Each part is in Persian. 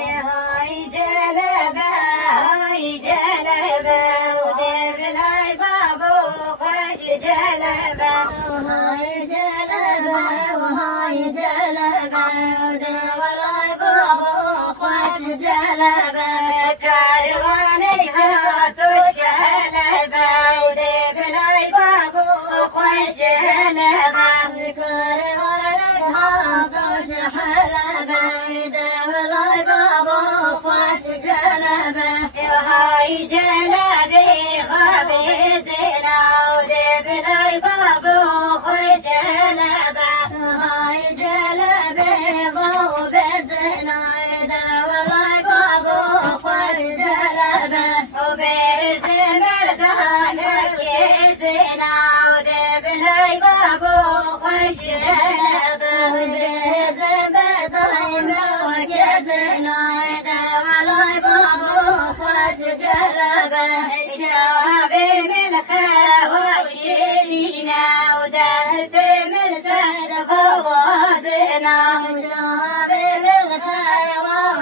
هاي جلبة هاي جلبة ودير لاي بابو خوش جلبة هاي جلبة وهاي جلبة ودير لاي بابو خوش جلبة كاروانك هاتوش جلبة ودير لاي بابو خوش جلبة كاروانك هاتوش حلبة هاي جلبي غابي زينة وديب لاي بابو خوش جلبة هاي جلبي غابي زينة وديب لاي بابو خوش جلبة وبيز مردانك زينة وديب لاي بابو خوش جلبة وبيز مردانك زينة جابي من خواشينا ودهت من سر فوازنا جابي من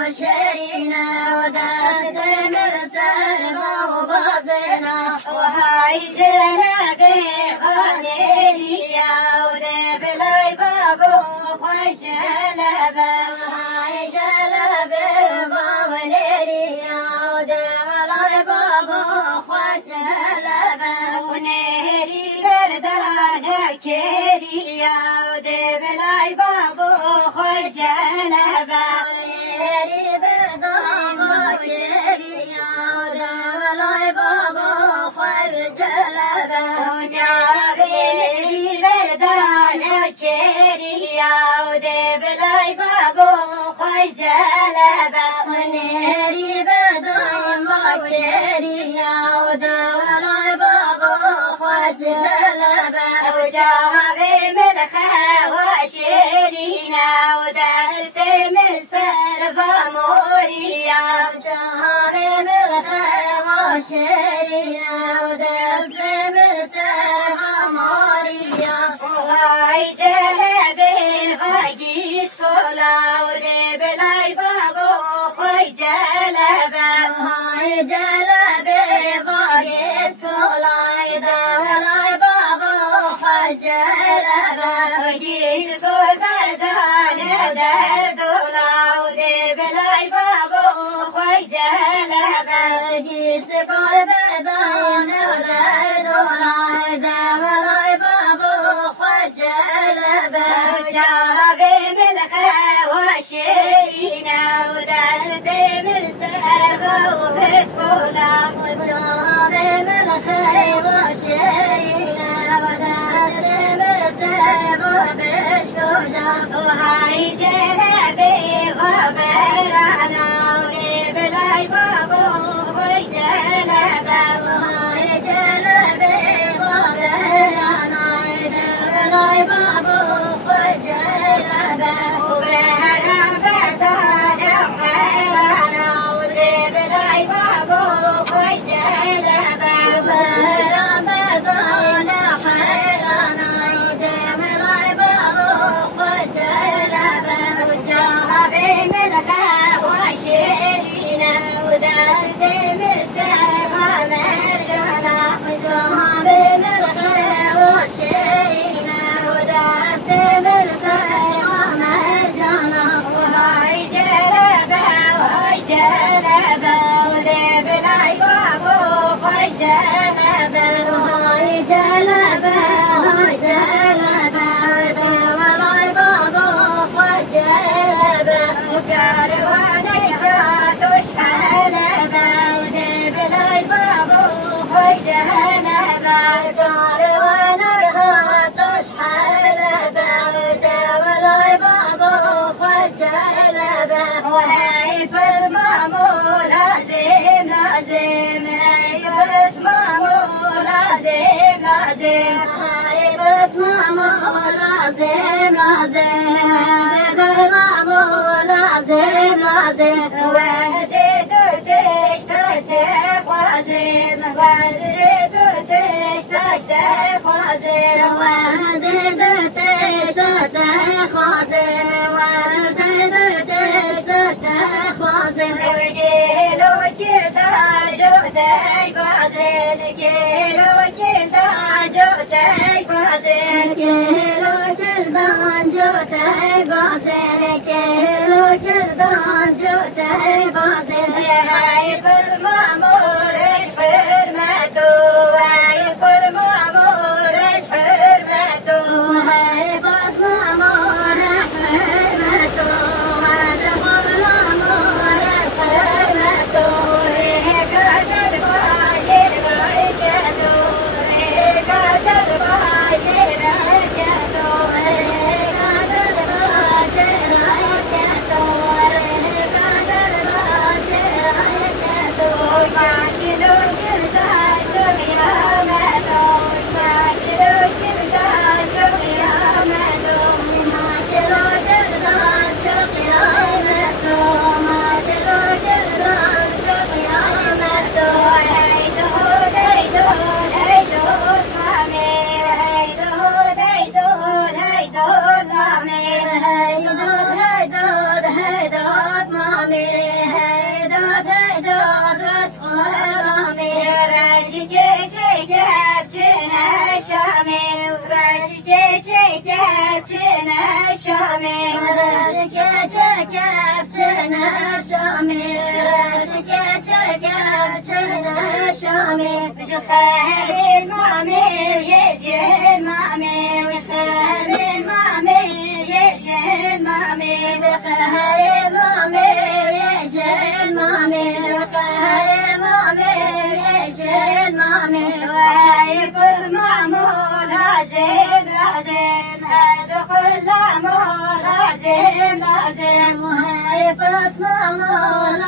خواشينا ودهت من سر فوازنا وهاي جلبي غنيريا ودب لاي بابو خوش جلبة وهاي جلبي غنيريا ودب لاي بابو خوش جلبة ونهري بردانك كيريا ودب لاي بابو خوش جلبة ونهري بردانك كيريا ودب لاي بابو خوش جلبة وجابي بردانك كيريا ودب لاي بابو خوش جلبة ونهري بردانك كيريا ودب لاي بابو خوش جلبة وجابي من خواشينا ودهت من سر فموريا وجابي من خواشينا ودهت من سر فموريا وهاي جلبي باقي سكولا ودب لاي بابو خوش جلبة وهاي جلبي باقي سكولا ودب لاي بابو خوش جلبة باقي سكول بردان دردولا ودب لاي بابو خوش جلبة باقي سكول بردان دردولا ودب لاي بابو خوش جلبة جابي من خواشينا ودهت من سر وبسكولا وجابي من خواشينا ودهت من سر وبسكولا وهاي جلبي غبرانا ودب لاي بابو خوش جلبة وهاي جلبي غبرانا ودب لاي بابو خوش جلبة وبهرا بدانا حيرانا ودب لاي بابو خوش جلبة وبهرا بدانا حيرانا ودب لاي بابو خوش جلبة وجابي من خواشينا ودهت من سر مرجانا وجابي من خواشينا ودهت من سر مرجانا وهاي جلبة وهاي جلبة ودب لاي بابو خوش جلبة وهاي جلبة وهاي جلبة ودب لاي بابو خوش جلبة وكاروانك هاتوش حلبة ودب لاي بابو خوش جلبة كاروانك هاتوش حلبة ودب لاي بابو خوش جلبة وهاي بس مامو لازم لازم هاي بس مامو لازم لازم هاي بس مامو لازم لازم هاي بس مامو لازم لازم وهدي ترتش تشتاق وازم وهدي ترتش تشتاق وازم وهدي ترتش تشتاق وازم وهدي ترتش تشتاق وازم بازن كيلو كيدا جوتي بازن كيلو كيدا جوتي بازن كيلو كيدا جوتي بازن كيلو كيدا جوتي بازن هاي بالمامور حرمتو هاي بالمامور حرمتو هاي بالمامور حرمتو هذا بالمامور حرمتو هيك عشر باجر باجتو هيك عشر باجر باجتو هيك عشر باجر باجتو هيك عشر باجر باجتو ما كيلو كيدا شويا ماتو ما كيلو كيدا شويا ماتو ما كيلو كيدا شويا ماتو ما كيلو كيدا شويا ماتو هيدو هيدو هيدو مامي هيدو هيدو هيدو مامي هيدو هيدو هيدو مامي هيدو هيدو رسولامي راشكي شكبتنا شامي راشكي شكبتنا شامي راشكي شكبتنا شامي راشكي شكبتنا شامي وش خير المامي يجي المامي وش خير المامي يجي المامي وش خير المامي يجي المامي وش خير المامي يجي المامي وعيب المعمول هزيم لازم هزق المعمول هزيم لازم وعيب المعمول